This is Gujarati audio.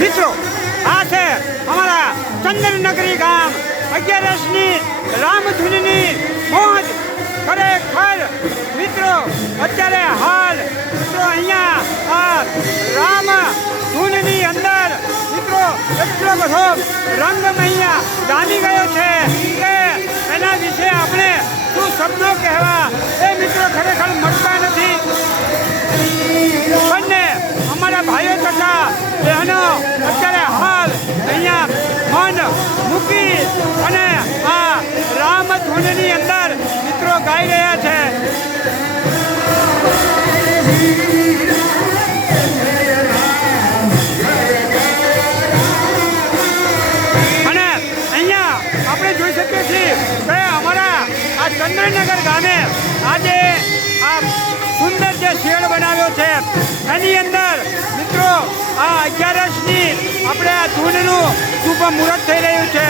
મિત્રો આ છે અમારા ચંદ્રનગરી ગામ 11ની રામધૂનની મોજ ખરેખર મિત્રો અત્યારે હાલ મિત્રો અહીંયા આ રામ ધૂનની અંદર મિત્રો એટલો બધો રંગ અહીંયા જામી ગયો છે કે એના વિશે આપણે શું શબ્દો કહેવા એ મિત્રો ખરેખર મળતા નથી. બંને અમારા ભાઈઓ તથા બહેનો અત્યારે હાલ અહીંયા મન મૂકી અને આ રામ ધૂનની અંદર મિત્રો ગાઈ રહ્યા છે. અને અહીંયા આપણે જોઈ શકીએ છીએ કે અમારા આ ચંદ્રનગર ગામે આજે આ સુંદર જે શેડ બનાવ્યો છે એની અંદર મિત્રો આ 11ની આપણે આ ધૂનનું શુભ મુહૂર્ત થઈ રહ્યું છે.